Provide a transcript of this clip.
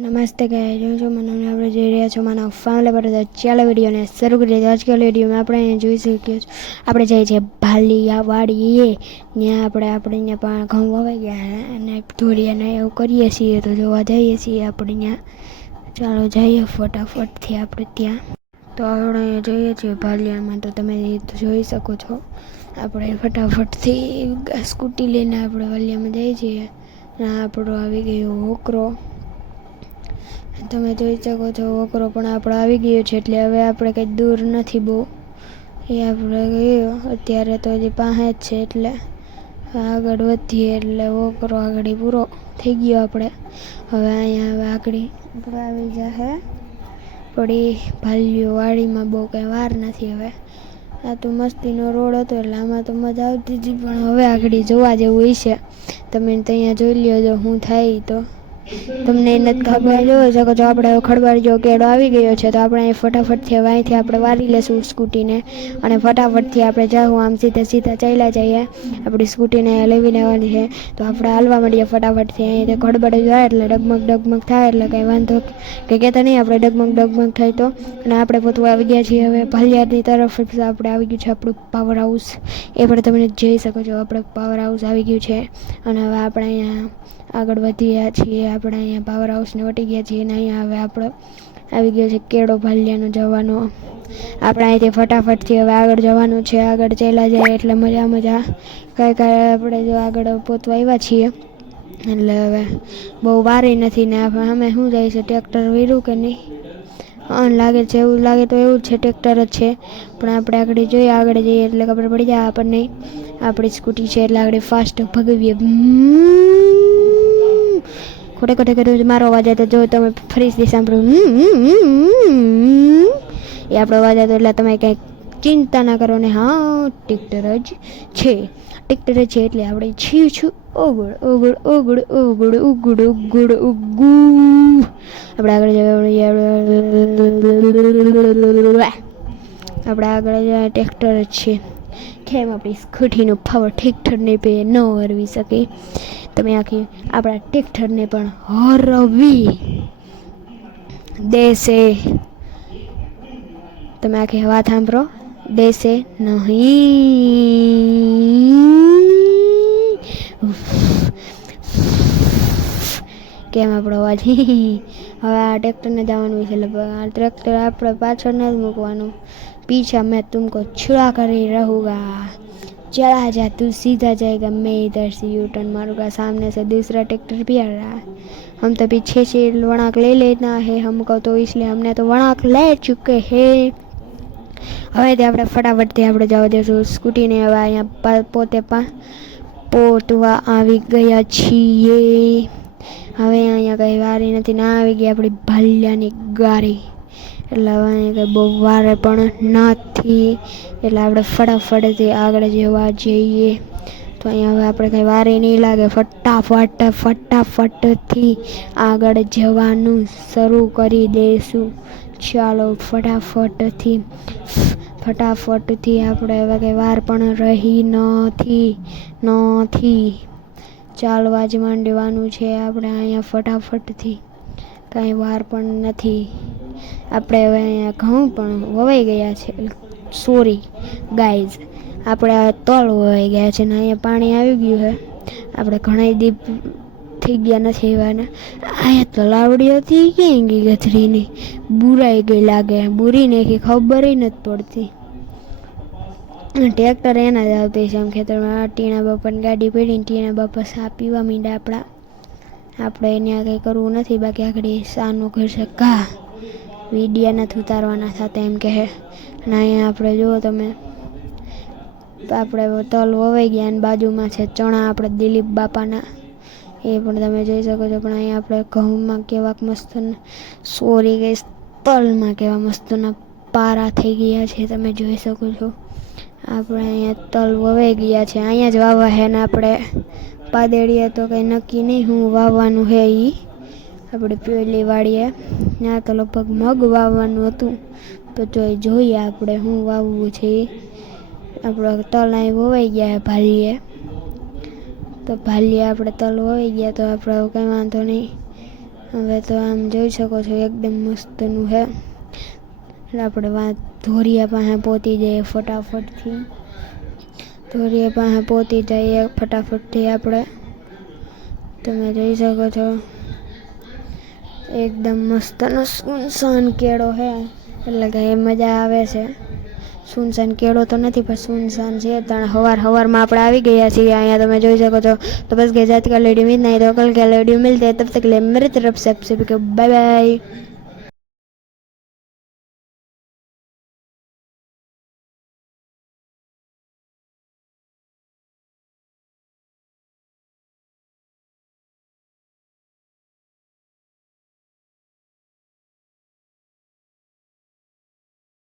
નમસ્તે ગાઈસ, જો મને આપણે જોઈ રહ્યા છો મારા ફેમિલી પર. ચાલો વિડીયોને શરૂ કરીએ. આજકાલ વિડીયોમાં આપણે અહીંયા જોઈ શકીએ છીએ આપણે જઈએ છીએ ભાલિયા વાડીએ. ત્યાં આપણે અહીંયા પણ ઘઉં વવાઈ ગયા અને ધોળિયાને એવું કરીએ છીએ, તો જોવા જઈએ છીએ આપણે ત્યાં. ચાલો જઈએ ફટાફટથી આપણે ત્યાં. તો આપણે અહીંયા જઈએ છીએ ભાલિયામાં, તો તમે જોઈ શકો છો. આપણે ફટાફટથી સ્કૂટી લઈને આપણે ભાલિયામાં જઈએ છીએ. આપણો આવી ગયો હોકરો, તમે જોઈ શકો છો. વકરો પણ આપણો આવી ગયો છે, એટલે હવે આપણે કંઈ દૂર નથી બહુ. એ આપણે ગયો અત્યારે તો હજી પાસે જ છે, એટલે આગળ વધીએ એટલે વકરો આગળ પૂરો થઈ ગયો આપણે. હવે અહીંયા આગળ આપણે આવી જશે પડી ભાલિયો વાડીમાં. બહુ કંઈ વાર નથી હવે. આ તો મસ્તીનો રોડ હતો એટલે આમાં તો મજા આવતી હતી, પણ હવે આગળ જોવા જેવું હશે. તમે ત્યાં જોઈ લ્યો જો શું થાય. તો તમને નથી ખબર, જોઈ શકો છો. આપણે ખડબાડીયો કેળો આવી ગયો છે, તો આપણે અહીં ફટાફટથી હવે અહીંથી આપણે વારી લેશું સ્કૂટીને અને ફટાફટથી આપણે જાઉં આમ સીધા ચાલ્યા જઈએ. આપણી સ્કૂટીને લેવી લેવાની છે, તો આપણે હાલવા માંડીએ ફટાફટથી. અહીંથી ખડબાડી જાય એટલે ડગમગ થાય એટલે કંઈ વાંધો કે કહેતા નહીં. આપણે ડગમગ થાય તો. અને આપણે પોતું આવી ગયા છીએ હવે ભાલિયાની તરફ. આપણે આવી ગયું છે આપણું પાવર હાઉસ. એ પણ તમે જોઈ શકો છો. આપણે પાવર હાઉસ આવી ગયું છે અને હવે આપણે અહીંયા આગળ વધ્યા છીએ. આપણે અહીંયા પાવર હાઉસને વટી ગયા છીએ અને અહીંયા હવે આપણે આવી ગયો છે કેળો ભાલિયાનો જવાનો. આપણે અહીંથી ફટાફટથી હવે આગળ જવાનું છે. આગળ ચાલ્યા જાય એટલે મજા કાંઈ આપણે જો આગળ પહોંચવા આવ્યા છીએ, એટલે હવે બહુ વારી નથી ને. અમે શું જાય છે ટ્રેક્ટર વીરું કે નહીં? લાગે છે એવું, લાગે તો એવું જ છે, ટ્રેક્ટર જ છે. પણ આપણે આગળ જોઈએ, આગળ જઈએ એટલે ખબર પડી જાય આપણને. આપણી સ્કૂટી છે એટલે આગળ ફાસ્ટ ભગવીએ. ખોટે કર્યું મારો અવાજ હતો, જો તમે ફરીથી સાંભળ્યું એ આપણો અવાજ હતો, એટલે તમે કંઈક ચિંતા ના કરો ને. હા, ટ્રેક્ટર જ છે એટલે આપણે છું ઓગળ. આપણે આગળ જાય ટ્રેક્ટર જ છે. કેમ આપણી સ્કૂટીનું પાવર ટ્રેક્ટરને બે ન હરવી શકે? તમે આખી આપણા ટ્રેક્ટરને પણ હરવી દેશે. તમે આખી વાત સાંભળો, દેશે નહીં. કેમ આપણો અવાજ? હવે આ ટ્રેક્ટરને જવાનું છે, એટલે આ ટ્રેક્ટર આપણે પાછળ નથી મૂકવાનું. पीछा मैं तुमको छुड़ा कर ही रहूँगा. चला जा तू, सीधा जाएगा, मैं इधर से यू टर्न मारूंगा. सामने से दूसरा ट्रैक्टर भी आ रहा है. हम तो पीछे से वणाक ले लेना है हमको, तो इसलिए हमने तो वणाक ले चुके हैं. હવે આપણે ફટાફટથી આપણે જવા દઈશું સ્કૂટીને. હવે અહીંયા પોતવા આવી ગયા છીએ. હવે અહીંયા કંઈ વારી નથી, ના આવી ગઈ આપણી ભાલિયાની ગાડી. એટલે હવે અહીંયા કંઈ બહુ વારે પણ નથી, એટલે આપણે ફટાફટથી આગળ જવા જઈએ. તો અહીંયા હવે આપણે કંઈ વારે નહીં લાગે. ફટાફટથી આગળ જવાનું શરૂ કરી દઈશું. ચાલો ફટાફટથી આપણે હવે કંઈ વાર પણ રહી નથી. ચાલવા જ માંડવાનું છે આપણે અહીંયા ફટાફટથી. કાંઈ વાર પણ નથી. આપણે હવે અહીંયા ઘઉં પણ વવાઈ ગયા છે. સોરી ગાઈઝ, આપણે આ તલ વવાઈ ગયા છે ને અહીંયા પાણી આવી ગયું છે. આપણે ઘણા દીપ થઈ ગયા નથી એવાને. અહીંયા તલાવડી હતી ક્યાં ગઈ ગથરીની? બુરાઈ ગઈ લાગે. બુરી નાખી, ખબર નથી પડતી. ટ્રેક્ટર એના જ આવતી છે આમ ખેતરમાં. ટીણા બાપાની ગાડી પડીને ટીણા બાપા સા પીવા માંડ્યા. આપણે એને કંઈ કરવું નથી. બાકી આગળ સાનું કરશે ઘા. વિડીયા નથી ઉતારવાના થતા એમ કહે. અને અહીંયા આપણે જુઓ તમે, આપણે તલ વવાઈ ગયા અને બાજુમાં છે ચણા આપણે દિલીપ બાપાના. એ પણ તમે જોઈ શકો છો. પણ અહીંયા આપણે ઘઉંમાં કેવાક મસ્ત, સોરી ગઈ, તલમાં કેવા મસ્તના પારા થઈ ગયા છે, તમે જોઈ શકો છો. આપણે અહીંયા તલ વવાઈ ગયા છે. અહીંયા જ વાવવા છે ને આપણે પાદેડીએ તો કંઈ નક્કી નહીં હું વાવવાનું છે. એ આપણે પેલી વાડીએ ત્યાં તો લગભગ મગ વાવવાનું હતું, તો જોઈએ આપણે શું વાવવું છે. આપણે તલ અહીં વવાઈ ગયા ભાલીએ, તો ભાલીએ આપણે તલ વવાઈ ગયા, તો આપણે કંઈ વાંધો નહીં. હવે તો આમ જોઈ શકો છો એકદમ મસ્તનું છે. એટલે આપણે વાત ધોરિયા પાસે પહોંચી જઈએ ફટાફટથી. ધોરિયા પાસે પહોંચી જઈએ ફટાફટથી આપણે. તમે જોઈ શકો છો એકદમ મસ્તનો સુનસાન કેળો છે. એટલે કે મજા આવે છે. સુનસાન કેળો તો નથી પણ સુનસાન છે. ત્યાં સવારમાં આપણે આવી ગયા છીએ અહીંયા તમે જોઈ શકો છો. तो बस गए आज का वीडियो में इतना ही, तो कल का वीडियो मिलते हैं, तब तक के लिए मेरी तरफ से बाय बाय.